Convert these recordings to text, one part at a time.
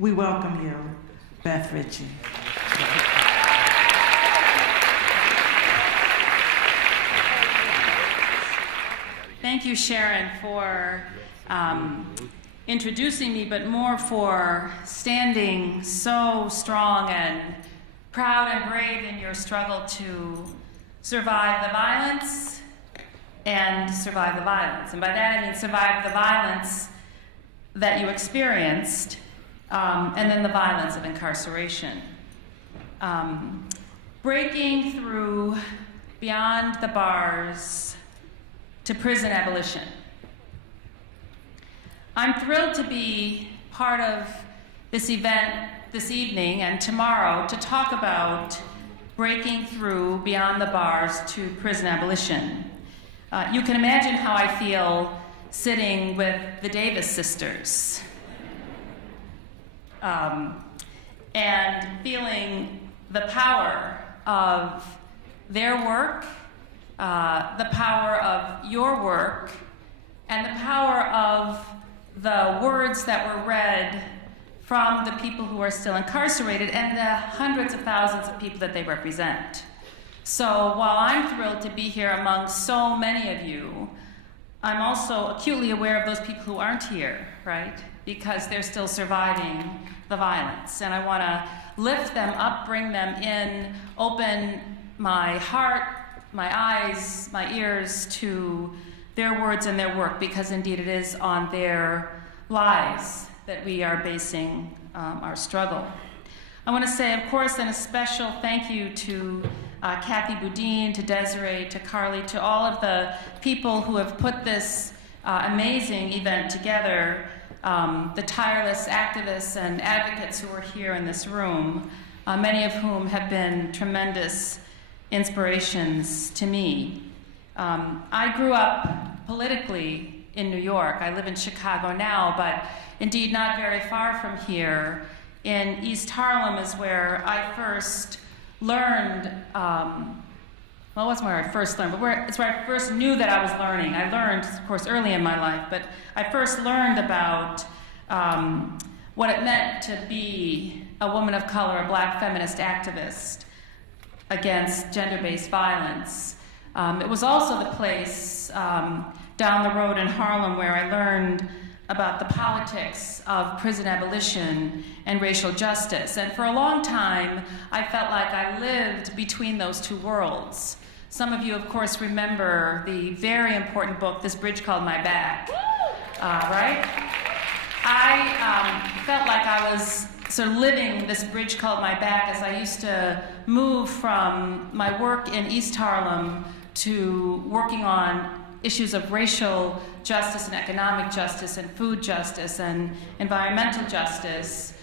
We welcome you, Beth Richie. Thank you, Sharon, for introducing me, but more for standing so strong and proud and brave in your struggle to survive the violence and survive the violence. And by that I mean survive the violence that you experienced and then the violence of incarceration. Breaking through beyond the bars to prison abolition. I'm thrilled to be part of this event this evening and tomorrow to talk about breaking through beyond the bars to prison abolition. You can imagine how I feel sitting with the Davis sisters and feeling the power of their work, the power of your work, and the power of the words that were read from the people who are still incarcerated and the hundreds of thousands of people that they represent. So while I'm thrilled to be here among so many of you, I'm also acutely aware of those people who aren't here, right? Because they're still surviving the violence. And I want to lift them up, bring them in, open my heart, my eyes, my ears to their words and their work, because indeed it is on their lives that we are basing our struggle. I want to say, of course, and a special thank you to Kathy Boudin, to Desiree, to Carly, to all of the people who have put this amazing event together, the tireless activists and advocates who are here in this room, many of whom have been tremendous inspirations to me. I grew up politically in New York. I live in Chicago now, but indeed not very far from here. In East Harlem is where I first learned, well, it wasn't where I first learned, but it's where I first knew that I was learning. I learned, of course, early in my life, but I first learned about what it meant to be a woman of color, a black feminist activist against gender-based violence. It was also the place down the road in Harlem where I learned about the politics of prison abolition and racial justice. And for a long time, I felt like I lived between those two worlds. Some of you, of course, remember the very important book, This Bridge Called My Back, right? I felt like I was sort of living this bridge called my back as I used to move from my work in East Harlem to working on issues of racial justice and economic justice and food justice and environmental justice,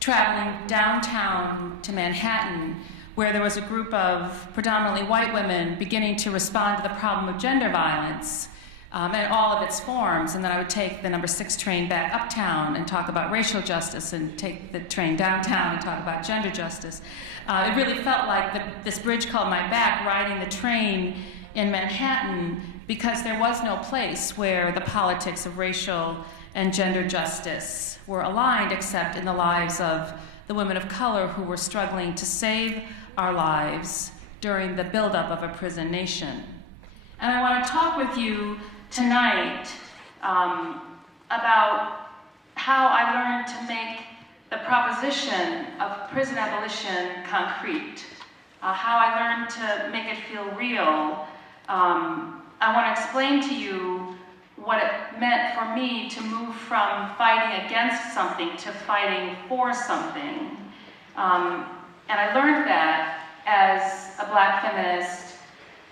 traveling downtown to Manhattan, where there was a group of predominantly white women beginning to respond to the problem of gender violence and all of its forms. And then I would take the number 6 train back uptown and talk about racial justice and take the train downtown and talk about gender justice. It really felt like this bridge called my back, riding the train in Manhattan, because there was no place where the politics of racial and gender justice were aligned except in the lives of the women of color who were struggling to save our lives during the buildup of a prison nation. And I want to talk with you tonight about how I learned to make the proposition of prison abolition concrete, how I learned to make it feel real. I want to explain to you what it meant for me to move from fighting against something to fighting for something. And I learned that as a black feminist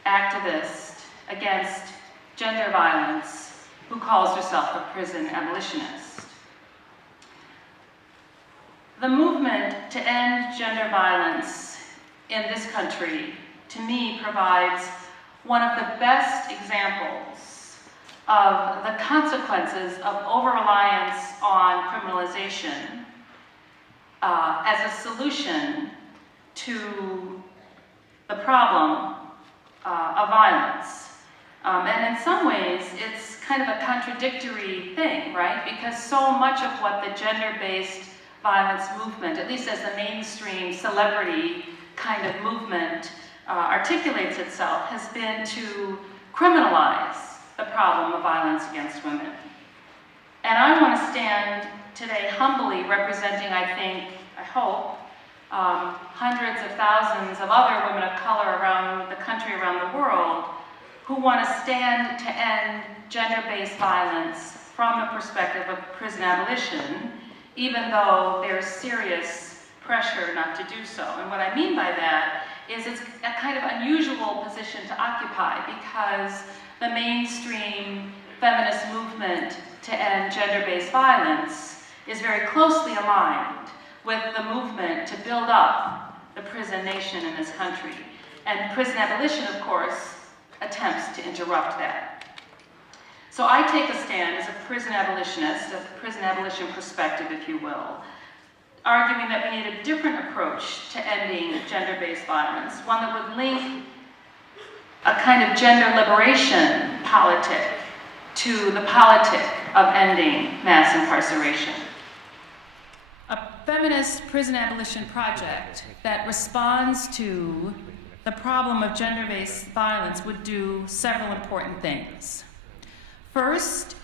activist against gender violence who calls herself a prison abolitionist. The movement to end gender violence in this country, to me, provides one of the best examples of the consequences of over-reliance on criminalization as a solution to the problem of violence. And in some ways, it's kind of a contradictory thing, right? Because so much of what the gender-based violence movement, at least as the mainstream celebrity kind of movement articulates itself, has been to criminalize the problem of violence against women. And I want to stand today humbly representing, I hope, hundreds of thousands of other women of color around the country, around the world, who want to stand to end gender-based violence from the perspective of prison abolition, even though there's serious pressure not to do so. And what I mean by that is it's a kind of unusual position to occupy, because the mainstream feminist movement to end gender-based violence is very closely aligned with the movement to build up the prison nation in this country. And prison abolition, of course, attempts to interrupt that. So I take a stand as a prison abolitionist, a prison abolition perspective, if you will, arguing that we need a different approach to ending gender-based violence, one that would link a kind of gender liberation politic to the politic of ending mass incarceration. A feminist prison abolition project that responds to the problem of gender-based violence would do several important things. First,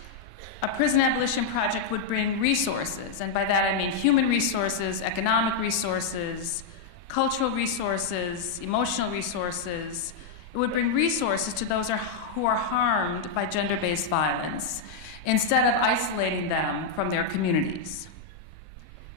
a prison abolition project would bring resources, and by that I mean human resources, economic resources, cultural resources, emotional resources. It would bring resources to those who are harmed by gender-based violence, instead of isolating them from their communities.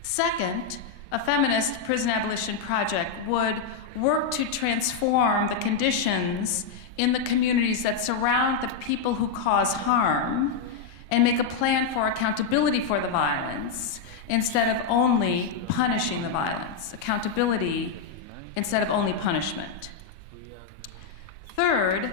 Second, a feminist prison abolition project would work to transform the conditions in the communities that surround the people who cause harm, and make a plan for accountability for the violence instead of only punishing the violence. Accountability instead of only punishment. Third,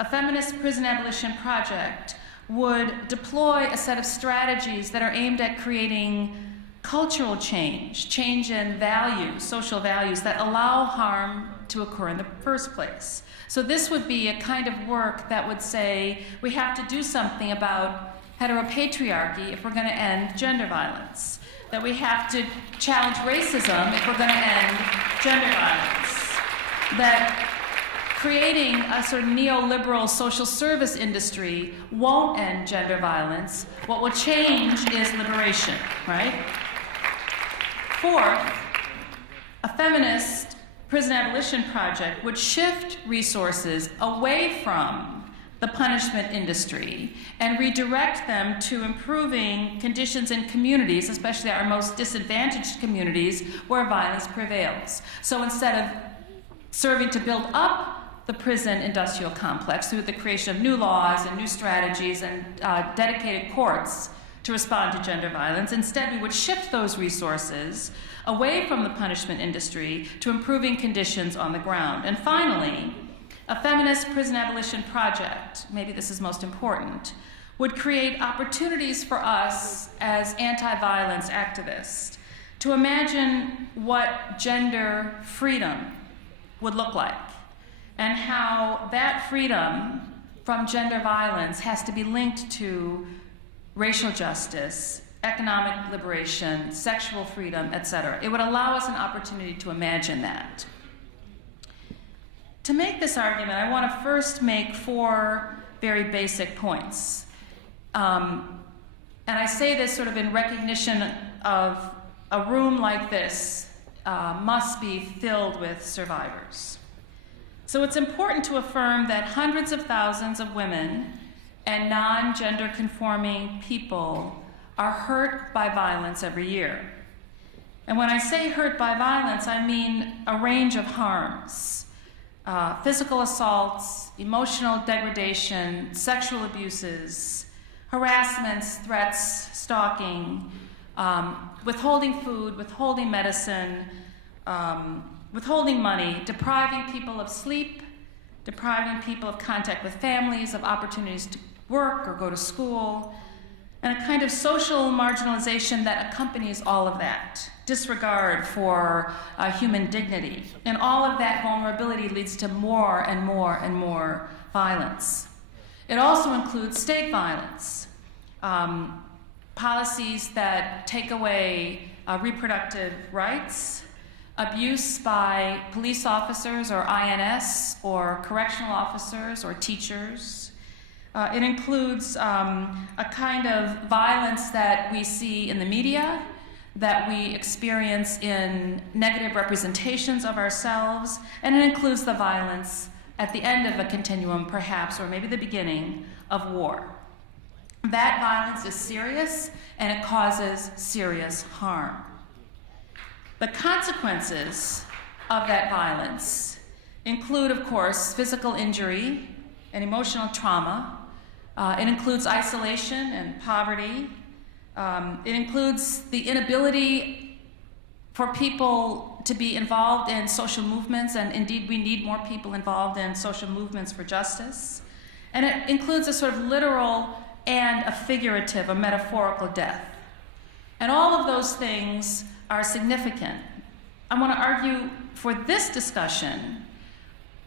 a feminist prison abolition project would deploy a set of strategies that are aimed at creating cultural change in values, social values that allow harm to occur in the first place. So this would be a kind of work that would say we have to do something about heteropatriarchy if we're going to end gender violence, that we have to challenge racism if we're going to end gender violence, that creating a sort of neoliberal social service industry won't end gender violence. What will change is liberation, right? Fourth, a feminist prison abolition project would shift resources away from the punishment industry and redirect them to improving conditions in communities, especially our most disadvantaged communities, where violence prevails. So instead of serving to build up the prison industrial complex through the creation of new laws and new strategies and dedicated courts to respond to gender violence, instead we would shift those resources away from the punishment industry to improving conditions on the ground. And finally, a feminist prison abolition project, maybe this is most important, would create opportunities for us as anti-violence activists to imagine what gender freedom would look like, and how that freedom from gender violence has to be linked to racial justice, economic liberation, sexual freedom, etc. It would allow us an opportunity to imagine that. To make this argument, I want to first make 4 very basic points. And I say this sort of in recognition of a room like this must be filled with survivors. So it's important to affirm that hundreds of thousands of women and non-gender conforming people are hurt by violence every year. And when I say hurt by violence, I mean a range of harms. Physical assaults, emotional degradation, sexual abuses, harassments, threats, stalking, withholding food, withholding medicine, withholding money, depriving people of sleep, depriving people of contact with families, of opportunities to work or go to school, and a kind of social marginalization that accompanies all of that. Disregard for human dignity. And all of that vulnerability leads to more and more and more violence. It also includes state violence, policies that take away reproductive rights, abuse by police officers or INS or correctional officers or teachers. It includes a kind of violence that we see in the media, that we experience in negative representations of ourselves, and it includes the violence at the end of a continuum, perhaps, or maybe the beginning of war. That violence is serious, and it causes serious harm. The consequences of that violence include, of course, physical injury and emotional trauma. It includes isolation and poverty. It includes the inability for people to be involved in social movements, and indeed we need more people involved in social movements for justice. And it includes a sort of literal and a figurative, a metaphorical death. And all of those things are significant. I want to argue for this discussion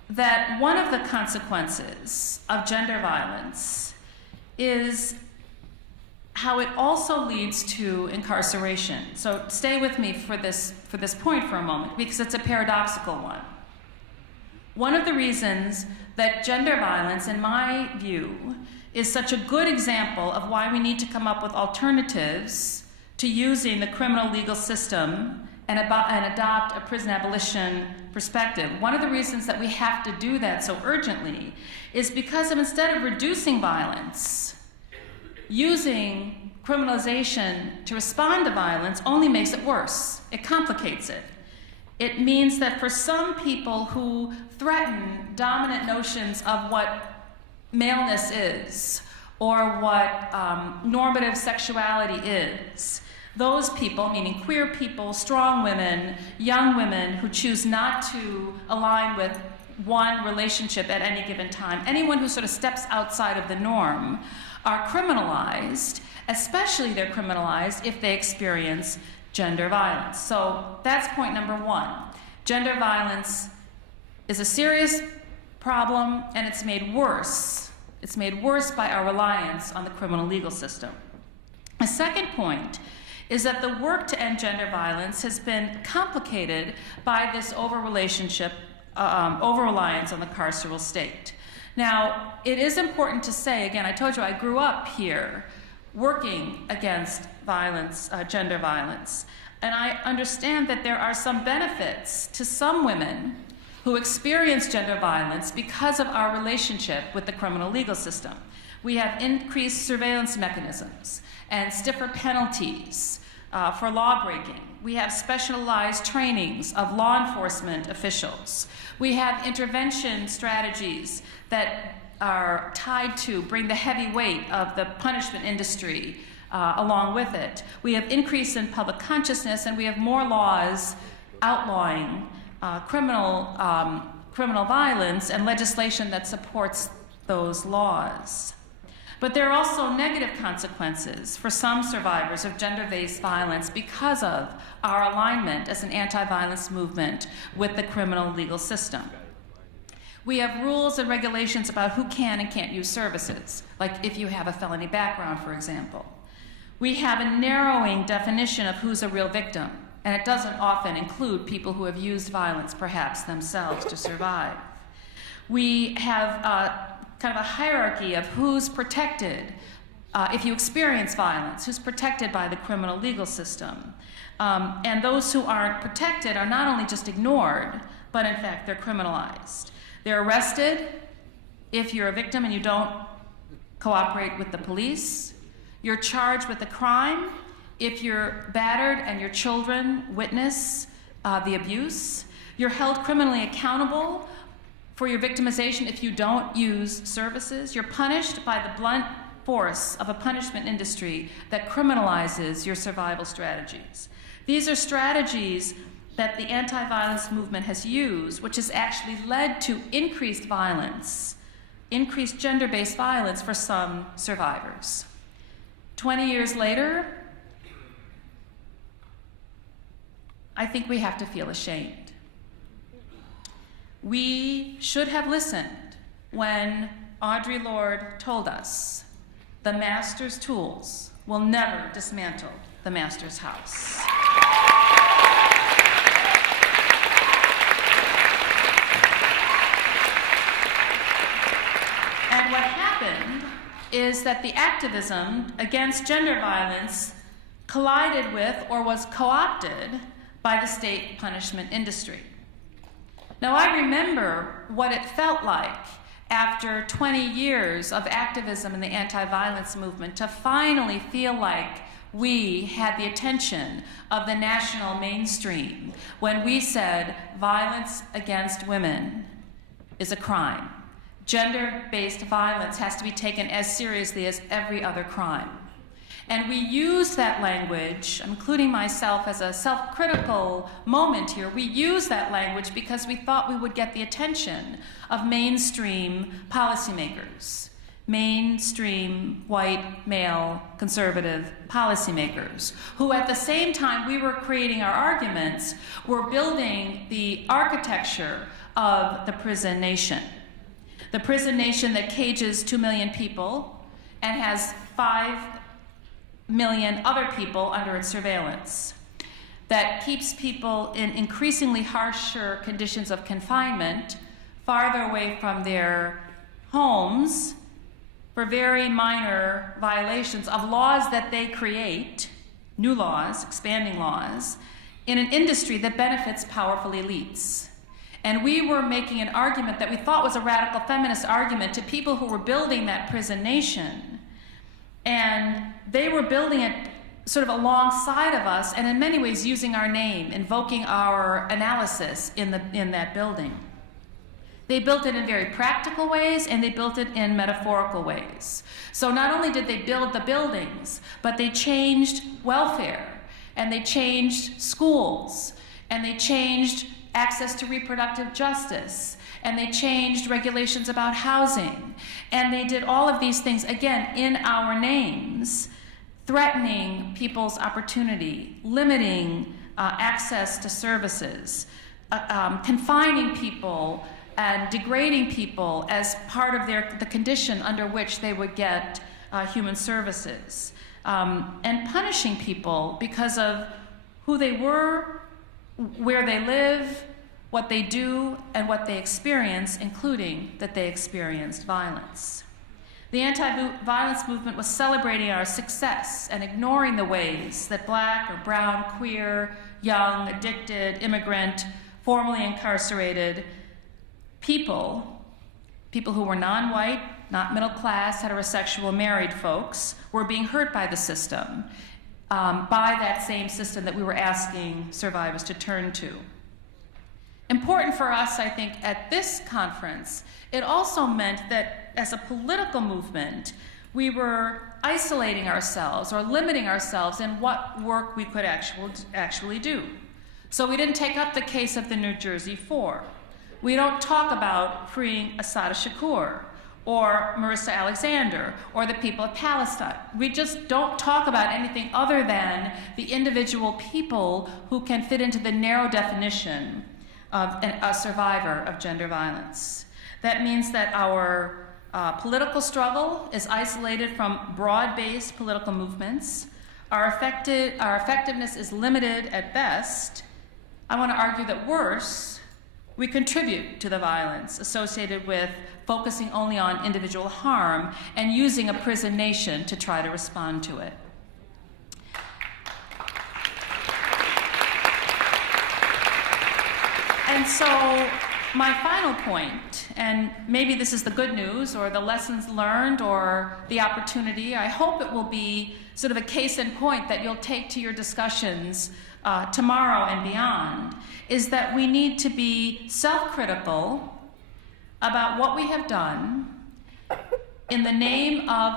that one of the consequences of gender violence is how it also leads to incarceration. So stay with me for this point for a moment, because it's a paradoxical one. One of the reasons that gender violence, in my view, is such a good example of why we need to come up with alternatives to using the criminal legal system and adopt a prison abolition perspective. One of the reasons that we have to do that so urgently is because instead of reducing violence, using criminalization to respond to violence only makes it worse. It complicates it. It means that for some people who threaten dominant notions of what maleness is or what normative sexuality is, those people, meaning queer people, strong women, young women who choose not to align with one relationship at any given time, anyone who sort of steps outside of the norm, are criminalized. Especially they're criminalized if they experience gender violence. So that's point number one. Gender violence is a serious problem, and it's made worse. It's made worse by our reliance on the criminal legal system. A second point is that the work to end gender violence has been complicated by this over-reliance on the carceral state. Now, it is important to say, again, I told you I grew up here working against violence, gender violence, and I understand that there are some benefits to some women who experience gender violence because of our relationship with the criminal legal system. We have increased surveillance mechanisms and stiffer penalties for law breaking. We have specialized trainings of law enforcement officials. We have intervention strategies that are tied to bring the heavy weight of the punishment industry along with it. We have increase in public consciousness, and we have more laws outlawing criminal violence and legislation that supports those laws. But there are also negative consequences for some survivors of gender-based violence because of our alignment as an anti-violence movement with the criminal legal system. We have rules and regulations about who can and can't use services, like if you have a felony background, for example. We have a narrowing definition of who's a real victim, and it doesn't often include people who have used violence, perhaps themselves, to survive. We have kind of a hierarchy of who's protected if you experience violence, who's protected by the criminal legal system. And those who aren't protected are not only just ignored, but in fact they're criminalized. They're arrested if you're a victim and you don't cooperate with the police. You're charged with a crime if you're battered and your children witness the abuse. You're held criminally accountable for your victimization if you don't use services. You're punished by the blunt force of a punishment industry that criminalizes your survival strategies. These are strategies that the anti-violence movement has used, which has actually led to increased violence, increased gender-based violence for some survivors. 20 years later, I think we have to feel ashamed. We should have listened when Audre Lorde told us, the master's tools will never dismantle the master's house. And what happened is that the activism against gender violence collided with or was co-opted by the state punishment industry. Now, I remember what it felt like after 20 years of activism in the anti-violence movement to finally feel like we had the attention of the national mainstream when we said violence against women is a crime. Gender-based violence has to be taken as seriously as every other crime. And we used that language, including myself as a self-critical moment here, we used that language because we thought we would get the attention of mainstream policymakers, mainstream white, male, conservative policymakers, who at the same time we were creating our arguments, were building the architecture of the prison nation. The prison nation that cages 2 million people and has 5 million other people under its surveillance, that keeps people in increasingly harsher conditions of confinement, farther away from their homes, for very minor violations of laws that they create, new laws, expanding laws, in an industry that benefits powerful elites. And we were making an argument that we thought was a radical feminist argument to people who were building that prison nation. And they were building it sort of alongside of us, and in many ways using our name, invoking our analysis in that building. They built it in very practical ways, and they built it in metaphorical ways. So not only did they build the buildings, but they changed welfare, and they changed schools, and they changed access to reproductive justice, and they changed regulations about housing, and they did all of these things, again, in our names, threatening people's opportunity, limiting access to services, confining people and degrading people as part of the condition under which they would get human services, and punishing people because of who they were, where they live, what they do, and what they experience, including that they experienced violence. The anti-violence movement was celebrating our success and ignoring the ways that Black or brown, queer, young, addicted, immigrant, formerly incarcerated people who were non-white, not middle class, heterosexual, married folks, were being hurt by the system, by that same system that we were asking survivors to turn to. Important for us, I think, at this conference, it also meant that as a political movement, we were isolating ourselves or limiting ourselves in what work we could actually do. So we didn't take up the case of the New Jersey Four. We don't talk about freeing Assata Shakur or Marissa Alexander or the people of Palestine. We just don't talk about anything other than the individual people who can fit into the narrow definition of a survivor of gender violence. That means that our political struggle is isolated from broad-based political movements. Our effectiveness is limited at best. I want to argue that worse, we contribute to the violence associated with focusing only on individual harm and using a prison nation to try to respond to it. And so my final point, and maybe this is the good news or the lessons learned or the opportunity, I hope it will be sort of a case in point that you'll take to your discussions tomorrow and beyond, is that we need to be self-critical about what we have done in the name of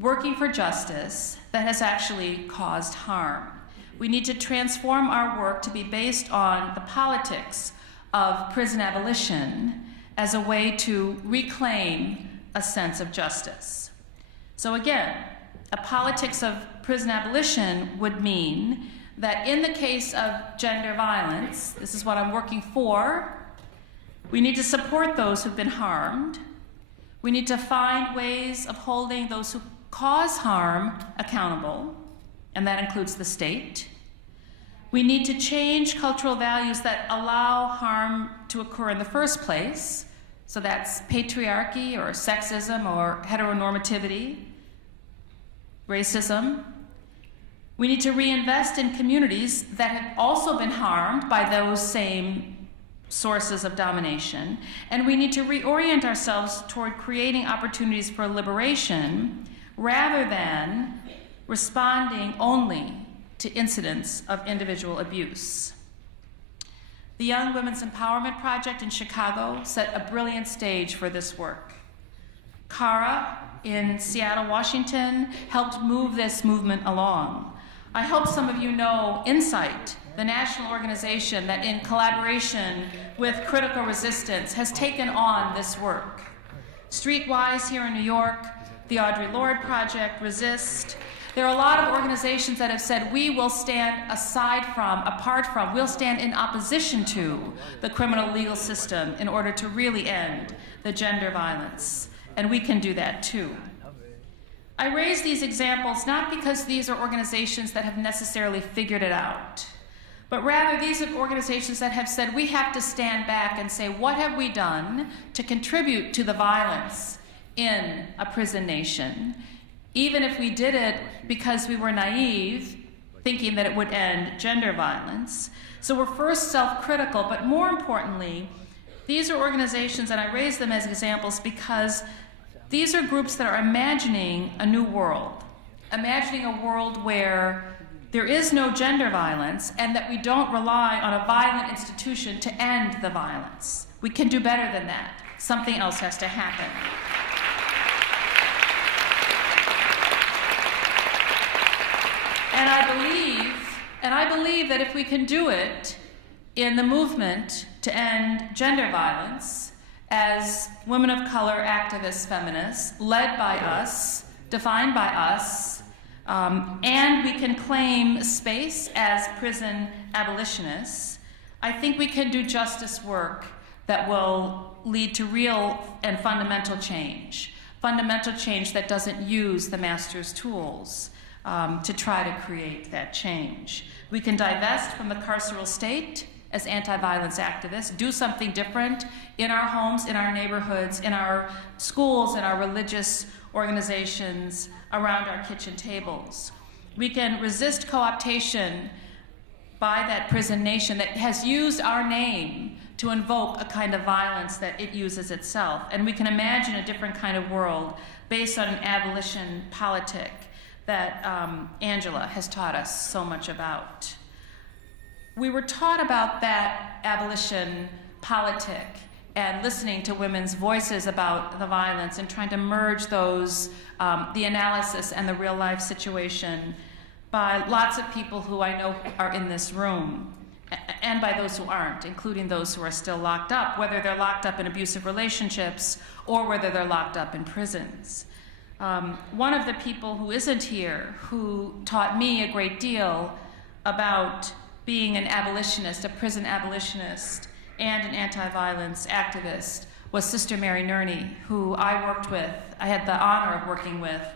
working for justice that has actually caused harm. We need to transform our work to be based on the politics of prison abolition as a way to reclaim a sense of justice. So again, a politics of prison abolition would mean that in the case of gender violence, this is what I'm working for, we need to support those who've been harmed. We need to find ways of holding those who cause harm accountable, and that includes the state. We need to change cultural values that allow harm to occur in the first place. So that's patriarchy or sexism or heteronormativity, racism. We need to reinvest in communities that have also been harmed by those same sources of domination. And we need to reorient ourselves toward creating opportunities for liberation rather than responding only to incidents of individual abuse. The Young Women's Empowerment Project in Chicago set a brilliant stage for this work. Cara in Seattle, Washington, helped move this movement along. I hope some of you know Insight, the national organization that in collaboration with Critical Resistance has taken on this work. Streetwise here in New York, the Audre Lorde Project, Resist. There are a lot of organizations that have said we will stand apart from, we'll stand in opposition to the criminal legal system in order to really end the gender violence. And we can do that too. I raise these examples not because these are organizations that have necessarily figured it out, but rather these are organizations that have said we have to stand back and say, what have we done to contribute to the violence in a prison nation, even if we did it because we were naive, thinking that it would end gender violence. So we're first self-critical, but more importantly, these are organizations, and I raise them as examples because these are groups that are imagining a new world, imagining a world where there is no gender violence and that we don't rely on a violent institution to end the violence. We can do better than that. Something else has to happen. And I believe that if we can do it in the movement to end gender violence, as women of color activists, feminists, led by us, defined by us, and we can claim space as prison abolitionists, I think we can do justice work that will lead to real and fundamental change that doesn't use the master's tools to try to create that change. We can divest from the carceral state as anti-violence activists, do something different in our homes, in our neighborhoods, in our schools, in our religious organizations, around our kitchen tables. We can resist co-optation by that prison nation that has used our name to invoke a kind of violence that it uses itself. And we can imagine a different kind of world based on an abolition politic that Angela has taught us so much about. We were taught about that abolition politic and listening to women's voices about the violence and trying to merge those, the analysis and the real life situation by lots of people who I know are in this room, and by those who aren't, including those who are still locked up, whether they're locked up in abusive relationships or whether they're locked up in prisons. One of the people who isn't here, who taught me a great deal about being an abolitionist, a prison abolitionist, and an anti-violence activist, was Sister Mary Nerney, who I had the honor of working with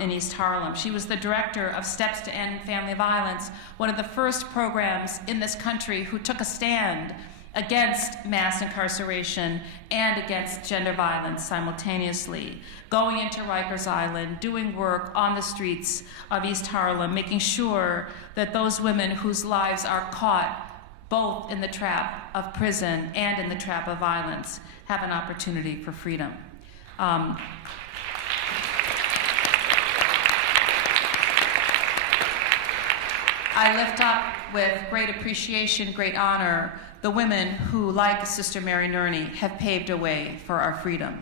in East Harlem. She was the director of Steps to End Family Violence, one of the first programs in this country who took a stand against mass incarceration and against gender violence simultaneously, going into Rikers Island, doing work on the streets of East Harlem, making sure that those women whose lives are caught both in the trap of prison and in the trap of violence have an opportunity for freedom. I lift up with great appreciation, great honor, the women who, like Sister Mary Nerney, have paved a way for our freedom.